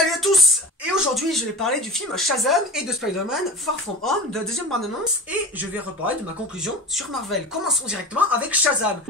Salut à tous! Et aujourd'hui je vais parler du film Shazam et de Spider-Man Far From Home, de la deuxième bande-annonce, et je vais reparler de ma conclusion sur Marvel. Commençons directement avec Shazam.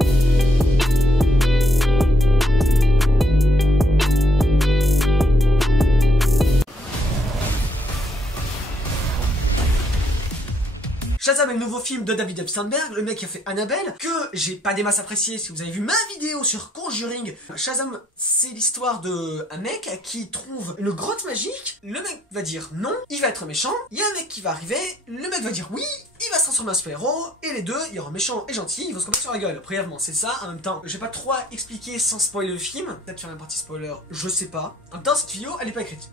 Shazam est le nouveau film de David F. Sandberg, le mec qui a fait Annabelle, que j'ai pas des masses apprécié si vous avez vu ma vidéo sur Conjuring. Shazam, c'est l'histoire de un mec qui trouve une grotte magique, le mec va dire non, il va être méchant, il y a un mec qui va arriver, le mec va dire oui, il va se transformer en super-héros, et les deux, il y aura méchant et gentil, ils vont se combattre sur la gueule. Brièvement, c'est ça, en même temps, je vais pas trop expliquer sans spoiler le film, peut-être faire une partie spoiler, je sais pas. En même temps, cette vidéo, elle est pas écrite,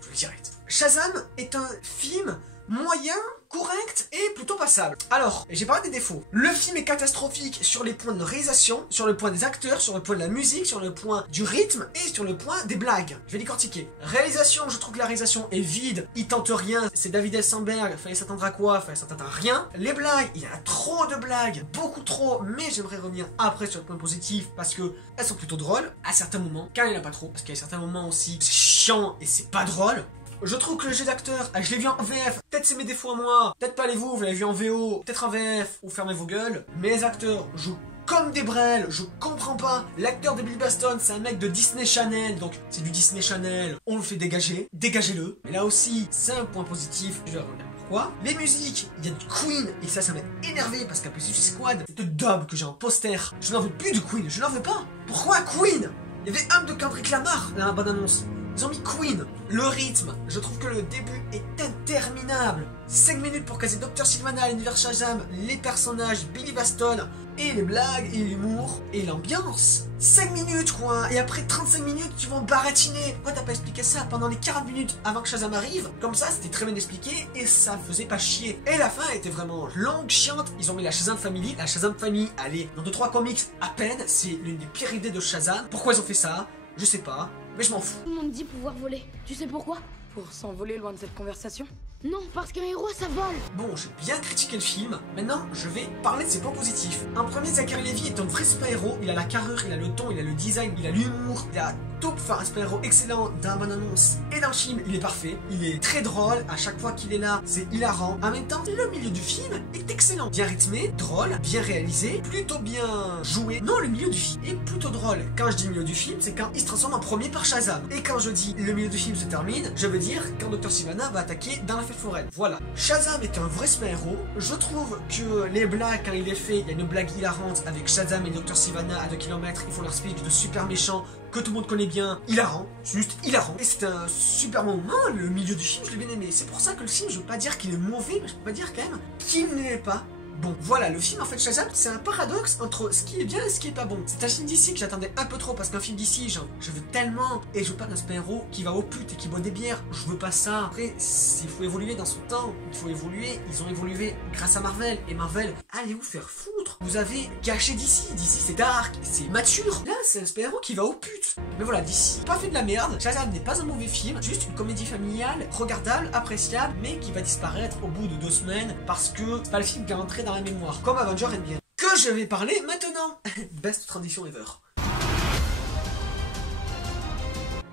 je vous le direct. Shazam est un film moyen, correct et plutôt passable. Alors, j'ai parlé des défauts. Le film est catastrophique sur les points de réalisation, sur le point des acteurs, sur le point de la musique, sur le point du rythme et sur le point des blagues. Je vais décortiquer. Réalisation, je trouve que la réalisation est vide, il tente rien, c'est David F. Sandberg, fallait s'attendre à quoi? Fallait s'attendre à rien. Les blagues, il y a trop de blagues, beaucoup trop, mais j'aimerais revenir après sur le point positif parce que elles sont plutôt drôles à certains moments, quand il n'y en a pas trop, parce qu'il y a certains moments aussi c'est chiant et c'est pas drôle. Je trouve que le jeu d'acteur, je l'ai vu en VF, peut-être c'est mes défauts à moi, peut-être pas les vous l'avez vu en VO, peut-être en VF, ou fermez vos gueules. Mais les acteurs jouent comme des brels, je comprends pas. L'acteur de Bill Baston, c'est un mec de Disney Channel, donc c'est du Disney Channel, on le fait dégager, dégagez-le. Mais là aussi, c'est un point positif, je vais revenir pourquoi. Les musiques, il y a du Queen, et ça m'a énervé parce qu'après Suicide Squad, cette dub que j'ai en poster, je n'en veux plus de Queen, je n'en veux pas. Pourquoi Queen? Il y avait un de Kendrick Lamar dans la bande-annonce. Ils ont mis Queen. Le rythme, je trouve que le début est interminable. 5 minutes pour caser Dr. Sylvana, l'univers Shazam, les personnages, Billy Baston, et les blagues, et l'humour, et l'ambiance. 5 minutes quoi, et après 35 minutes tu vas en baratiner. Pourquoi t'as pas expliqué ça pendant les 40 minutes avant que Shazam arrive? Comme ça c'était très bien expliqué et ça faisait pas chier. Et la fin était vraiment longue, chiante. Ils ont mis la Shazam Family. La Shazam Family, allez, dans 2-3 comics à peine, c'est l'une des pires idées de Shazam. Pourquoi ils ont fait ça? Je sais pas, mais je m'en fous. Tout le monde dit pouvoir voler. Tu sais pourquoi? Pour s'envoler loin de cette conversation? Non, parce qu'un héros, ça vole. Bon, j'ai bien critiqué le film, maintenant je vais parler de ses points positifs. En premier, Zachary Levi est un vrai super-héros, il a la carrure, il a le ton, il a le design, il a l'humour, il a tout pour faire un super-héros excellent dans la bande-annonce. Et dans le film, il est parfait, il est très drôle, à chaque fois qu'il est là, c'est hilarant. En même temps, le milieu du film est excellent, bien rythmé, drôle, bien réalisé, plutôt bien joué. Non, le milieu du film est plutôt drôle. Quand je dis milieu du film, c'est quand il se transforme en premier par Shazam. Et quand je dis le milieu du film se termine, je veux dire quand Dr. Sylvana va attaquer dans la fête foraine. Voilà. Shazam est un vrai super-héros. Je trouve que les blagues, quand il les fait, il y a une blague hilarante avec Shazam et Dr. Sylvana à 2 km. Ils font leur speech de super méchant que tout le monde connaît bien. Hilarant. Juste hilarant. Et c'est un super moment. Le milieu du film, je l'ai bien aimé. C'est pour ça que le film, je veux pas dire qu'il est mauvais, mais je peux pas dire quand même qu'il ne l'est pas. Bon, voilà, le film en fait Shazam, c'est un paradoxe entre ce qui est bien et ce qui est pas bon. C'est un film d'ici que j'attendais un peu trop parce qu'un film d'ici, genre, je veux tellement, et je veux pas d'un super-héros qui va aux putes et qui boit des bières. Je veux pas ça. Après, il faut évoluer dans son temps, il faut évoluer. Ils ont évolué grâce à Marvel, et Marvel, allez vous faire foutre. Vous avez gâché d'ici c'est dark, c'est mature. Là, c'est un super-héros qui va aux putes. Mais voilà, d'ici, pas fait de la merde. Shazam n'est pas un mauvais film, juste une comédie familiale, regardable, appréciable, mais qui va disparaître au bout de 2 semaines parce que c'est pas le film qui est rentré dans la mémoire, comme Avenger Endgame, que je vais parler maintenant. Best transition ever.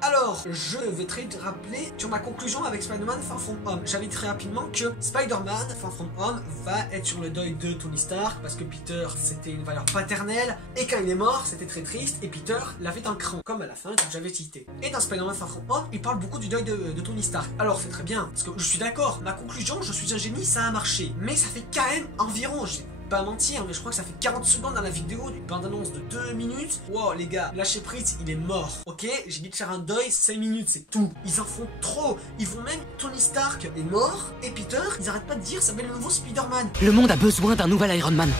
Alors, je vais très rappeler sur ma conclusion avec Spider-Man Far From Home. J'avais dit très rapidement que Spider-Man Far From Home va être sur le deuil de Tony Stark parce que Peter, c'était une valeur paternelle et quand il est mort, c'était très triste et Peter l'avait en cran, comme à la fin, comme j'avais cité. Et dans Spider-Man Far From Home, il parle beaucoup du deuil de Tony Stark. Alors, c'est très bien, parce que je suis d'accord, ma conclusion, je suis un génie, ça a marché. Mais ça fait quand même environ, pas mentir, mais je crois que ça fait 40 secondes dans la vidéo, une bande-annonce de 2 minutes. Wow, les gars, lâchez prise, il est mort. Ok, j'ai dit de faire un deuil, 5 minutes, c'est tout. Ils en font trop. Ils vont même, Tony Stark est mort, et Peter, ils arrêtent pas de dire, ça va être le nouveau Spider-Man. Le monde a besoin d'un nouvel Iron Man.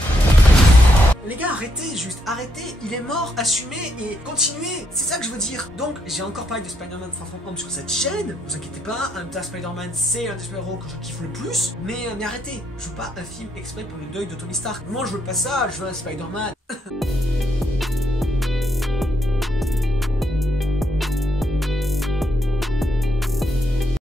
Les gars, arrêtez, juste arrêtez, il est mort, assumez et continuez, c'est ça que je veux dire. Donc, j'ai encore parlé de Spider-Man Far From Home sur cette chaîne, vous inquiétez pas, en même temps Spider-Man c'est un des super-héros que je kiffe le plus, mais arrêtez, je veux pas un film exprès pour le deuil de Tony Stark. Moi je veux pas ça, je veux un Spider-Man.